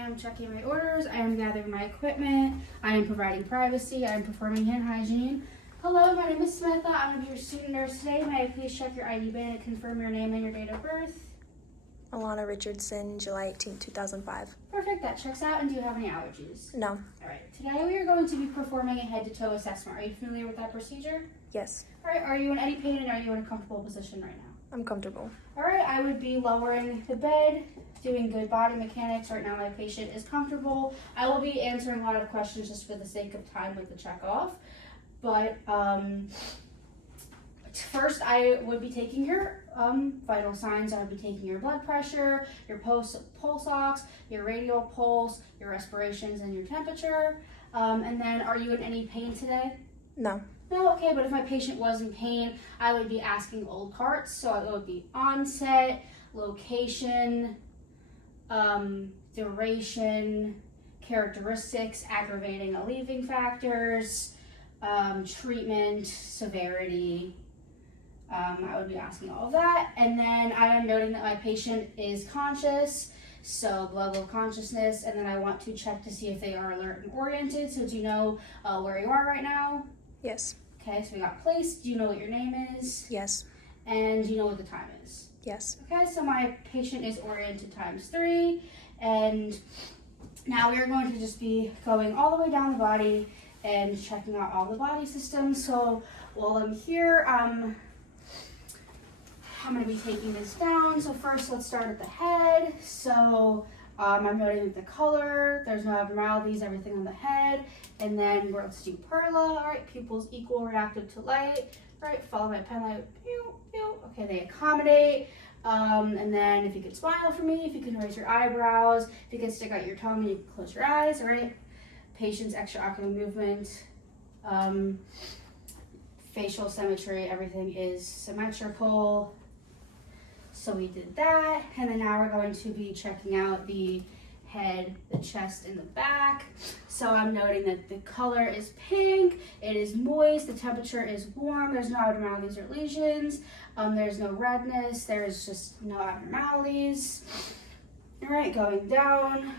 am checking my orders, I am gathering my equipment, I am providing privacy, I am performing hand hygiene. Hello, my name is Samantha. I'm going to be your student nurse today. May I please check your ID band and confirm your name and your date of birth? Alana Richardson, July 18, 2005. Perfect, that checks out. And do you have any allergies? No. Alright, today we are going to be performing a head-to-toe assessment. Are you familiar with that procedure? Yes. Alright, are you in any pain and are you in a comfortable position right now? I'm comfortable. Alright, I would be lowering the bed, doing good body mechanics. Right now my patient is comfortable. I will be answering a lot of questions just for the sake of time with the check off. But first I would be taking your vital signs. I would be taking your blood pressure, your pulse ox, your radial pulse, your respirations, and your temperature. And then are you in any pain today? No. No, okay, but if my patient was in pain, I would be asking old carts. So it would be onset, location, duration, characteristics, aggravating, alleviating factors, treatment, severity. I would be asking all of that. And then I am noting that my patient is conscious, so level of consciousness, and then I want to check to see if they are alert and oriented. So do you know where you are right now? Yes. Okay, so we got place. Do you know what your name is? Yes. And do you know what the time is? Yes. Okay, so my patient is oriented ×3, and now we are going to just be going all the way down the body and checking out all the body systems. So while I'm here, I'm going to be taking this down. So first, let's start at the head. So I'm noting the color. There's no abnormalities, everything on the head. And then let's do Perla. All right, pupils equal, reactive to light. All right, followed by pen light. Pew, pew. Okay, they accommodate. And then if you could smile for me, if you can raise your eyebrows, if you can stick out your tongue and you can close your eyes. All right. Patient's extraocular movement, facial symmetry, everything is symmetrical. So we did that, and then now we're going to be checking out the head, the chest, and the back. So I'm noting that the color is pink, it is moist, the temperature is warm, there's no abnormalities or lesions, there's no redness, there's just no abnormalities. All right, going down,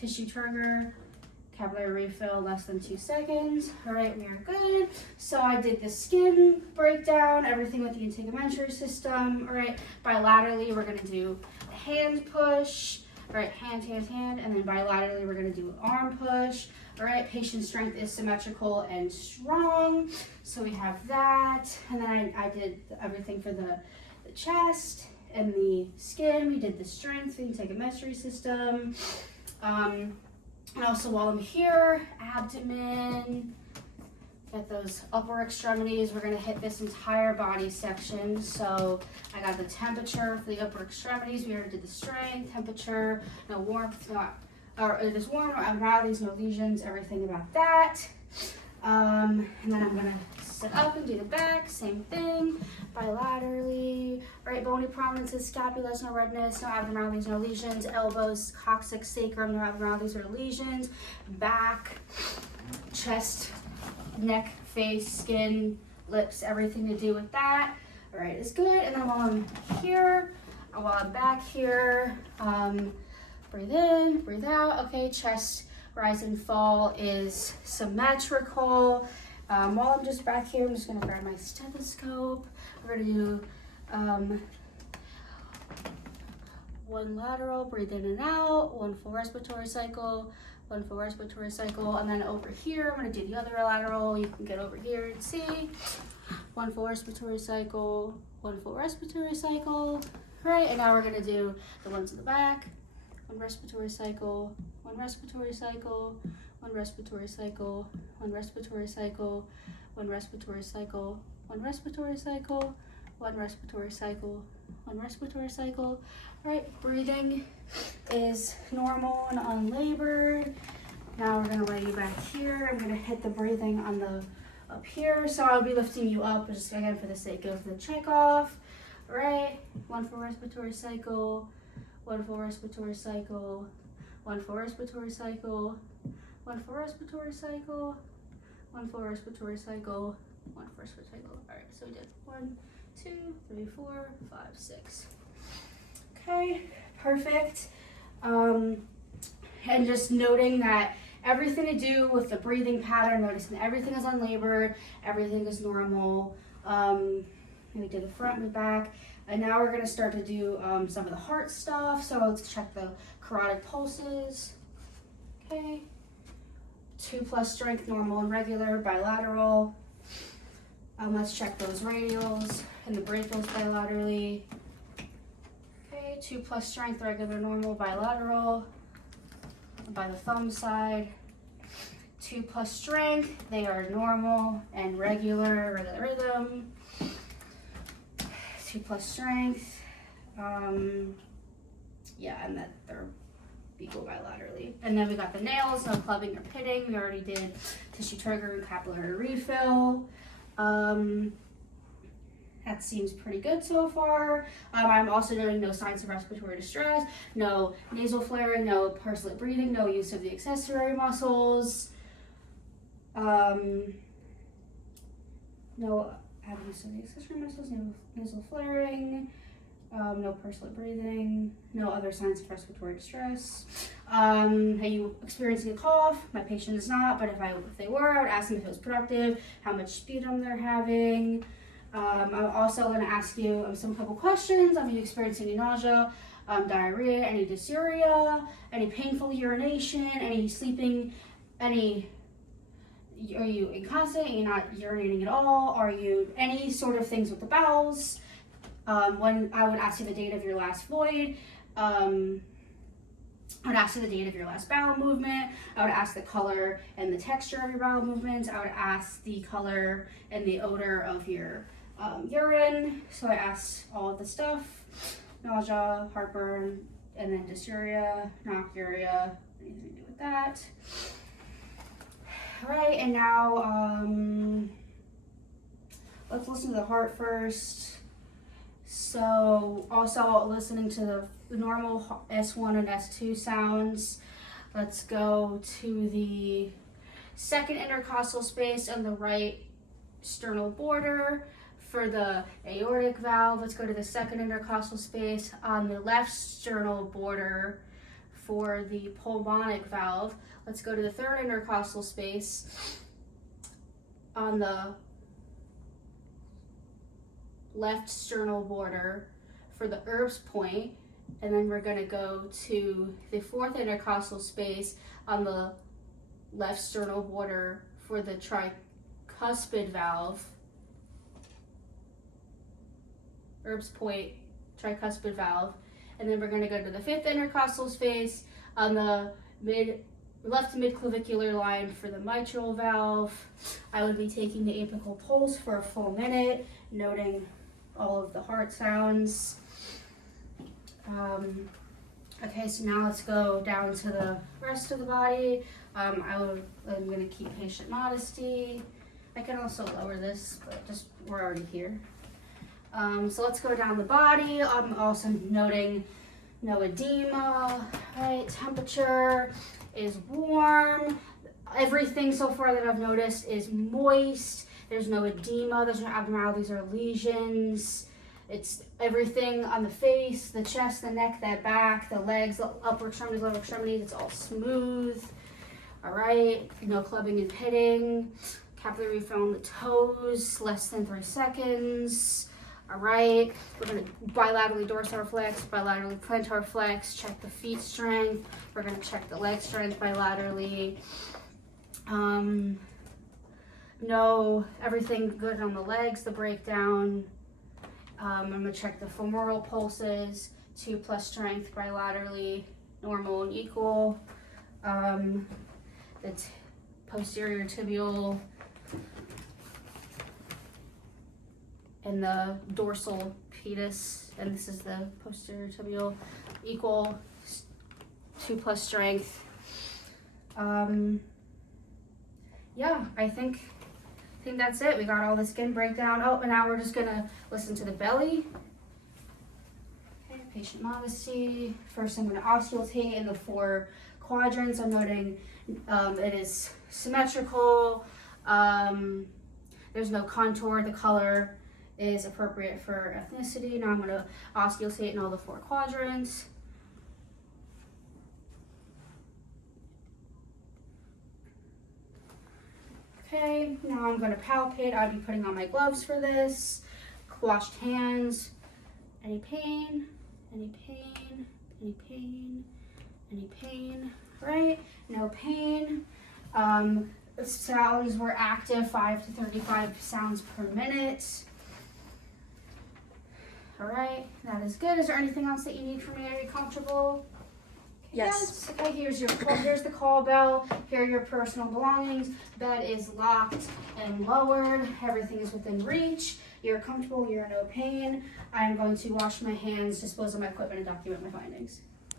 tissue trigger, capillary refill less than 2 seconds. All right, we are good. So I did the skin breakdown, everything with the integumentary system. All right, bilaterally, we're gonna do a hand push. All right, hand, and then bilaterally, we're gonna do an arm push. All right, patient strength is symmetrical and strong. So we have that. And then I did everything for the chest and the skin. We did the strength, the integumentary system. And also while I'm here, abdomen, get those upper extremities. We're gonna hit this entire body section. So I got the temperature for the upper extremities. We already did the strength, temperature, no warmth, it is warm, no abnormalities, no lesions, everything about that. And then I'm gonna sit up and do the back, same thing, bilaterally. Right, bony prominences, scapulas, no redness, no abnormalities, no lesions, elbows, coccyx, sacrum, no abnormalities or lesions, back, chest, neck, face, skin, lips, everything to do with that. All right, it's good. And then while I'm here, while I'm back here, breathe in, breathe out. Okay, chest rise and fall is symmetrical. While I'm just back here, I'm just gonna grab my stethoscope. We're gonna do one lateral, breathe in and out, one full respiratory cycle, one full respiratory cycle, and then over here, I'm gonna do the other lateral. You can get over here and see. One full respiratory cycle, one full respiratory cycle. All right, and now we're gonna do the ones in the back. One respiratory cycle, one respiratory cycle, one respiratory cycle, one respiratory cycle, one respiratory cycle, one respiratory cycle, one respiratory cycle, one respiratory cycle. All right, breathing is normal and unlabored. Now we're gonna lay you back here. I'm gonna hit the breathing on the up here. So I'll be lifting you up just again for the sake of the check off. All right, one full respiratory cycle, one full respiratory cycle, one full respiratory cycle, one full respiratory cycle, one full respiratory cycle, one full respiratory cycle. All right, so we did 1, 2, 3, 4, 5, 6. Okay, perfect. And just noting that everything to do with the breathing pattern, noticing that everything is unlabored, everything is normal. We did the front and the back. And now we're gonna start to do some of the heart stuff. So let's check the carotid pulses. Okay. 2+ strength, normal and regular, bilateral. Let's check those radials and the brachials bilaterally. Okay, 2+ strength, regular, normal, bilateral. By the thumb side. 2+ strength, they are normal and regular rhythm. 2+ strength. Yeah, and that they're equal bilaterally. And then we got the nails, no clubbing or pitting. We already did tissue trigger and capillary refill. That seems pretty good so far. I'm also noting no signs of respiratory distress, no nasal flaring, no pursed lip breathing, no use of the accessory muscles. No use of the accessory muscles, no nasal flaring, no pursed lip breathing, no other signs of respiratory distress. Are you experiencing a cough? My patient is not, but if they were, I would ask them if it was productive, how much sputum they're having. I'm also going to ask you some couple questions. Are you experiencing any nausea, diarrhea, any dysuria, any painful urination, any sleeping, are you incontinent? You're not urinating at all? Are you any sort of things with the bowels? When I would ask you the date of your last void, I would ask you the date of your last bowel movement. I would ask the color and the texture of your bowel movements. I would ask the color and the odor of your urine. So I asked all of the stuff: nausea, heartburn, and then dysuria, nocturia, anything to do with that. All right, and now let's listen to the heart first. So also listening to the normal S1 and S2 sounds. Let's go to the second intercostal space on the right sternal border. For the aortic valve, let's go to the second intercostal space on the left sternal border. For the pulmonic valve, let's go to the third intercostal space on the left sternal border for the Erb's point, and then we're going to go to the fourth intercostal space on the left sternal border for the tricuspid valve, Erb's point, tricuspid valve, and then we're going to go to the fifth intercostal space on the left midclavicular line for the mitral valve. I would be taking the apical pulse for a full minute, noting all of the heart sounds. Okay, so now let's go down to the rest of the body. I'm going to keep patient modesty. I can also lower this, but we're already here. So let's go down the body. I'm also noting no edema, right? Temperature is warm. Everything so far that I've noticed is moist. There's no edema, there's no abnormalities or lesions. It's everything on the face, the chest, the neck, the back, the legs, the upper extremities, lower extremities, it's all smooth. All right, no clubbing and pitting. Capillary refill on the toes, less than 3 seconds. All right, we're gonna bilaterally dorsal flex, bilaterally plantar flex, check the feet strength. We're gonna check the leg strength bilaterally. No, everything good on the legs, the breakdown. I'm gonna check the femoral pulses, 2+ strength bilaterally, normal and equal. The posterior tibial and the dorsal pedis, and this is the posterior tibial, equal, 2+ strength. Yeah, I think that's it. We got all the skin breakdown. Oh, and now we're just gonna listen to the belly. Okay, patient modesty. First, I'm gonna auscultate in the 4 quadrants. I'm noting it is symmetrical. There's no contour. The color is appropriate for ethnicity. Now I'm going to auscultate in all the 4 quadrants. Okay, now I'm going to palpate. I'll be putting on my gloves for this. Washed hands. Any pain? Any pain? Any pain? Any pain? Right? No pain. Sounds were active, 5 to 35 sounds per minute. All right, that is good. Is there anything else that you need from me? Are you comfortable? Yes. Okay, here's the call bell. Here are your personal belongings. Bed is locked and lowered. Everything is within reach. You're comfortable. You're in no pain. I'm going to wash my hands, dispose of my equipment, and document my findings.